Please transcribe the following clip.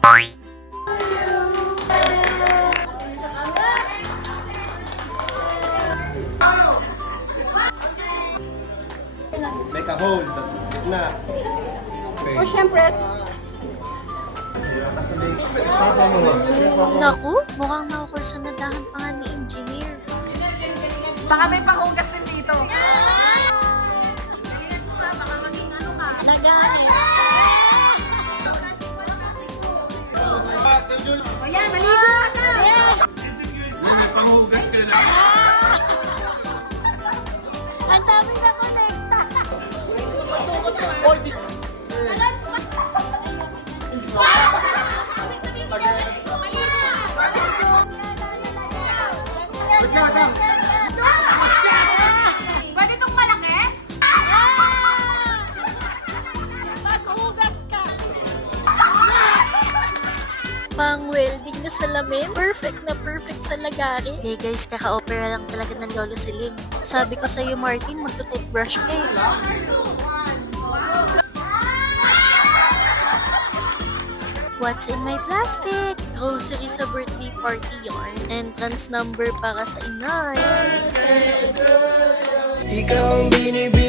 Make a hole, na. O syempre. Naku, mukhang nakukursa na dahan pa nga ni engineer. Baka may panghugas din dito. Lagay. O yan, maligo ka na. May panghugas ka na. Ang dami na konekta. Pwede itong malaki? Maghugas ka. Pang-welding na salamin. Perfect na perfect sa lagari. Hey guys, kaka-opera lang talaga ng Lolo Siling. Sabi ko sa'yo, Martin, magtututbrush ka eh. What's in my plastic? Grocery sa birthday party yarn. Entrance number para sa inay. Ikaw ang binibigay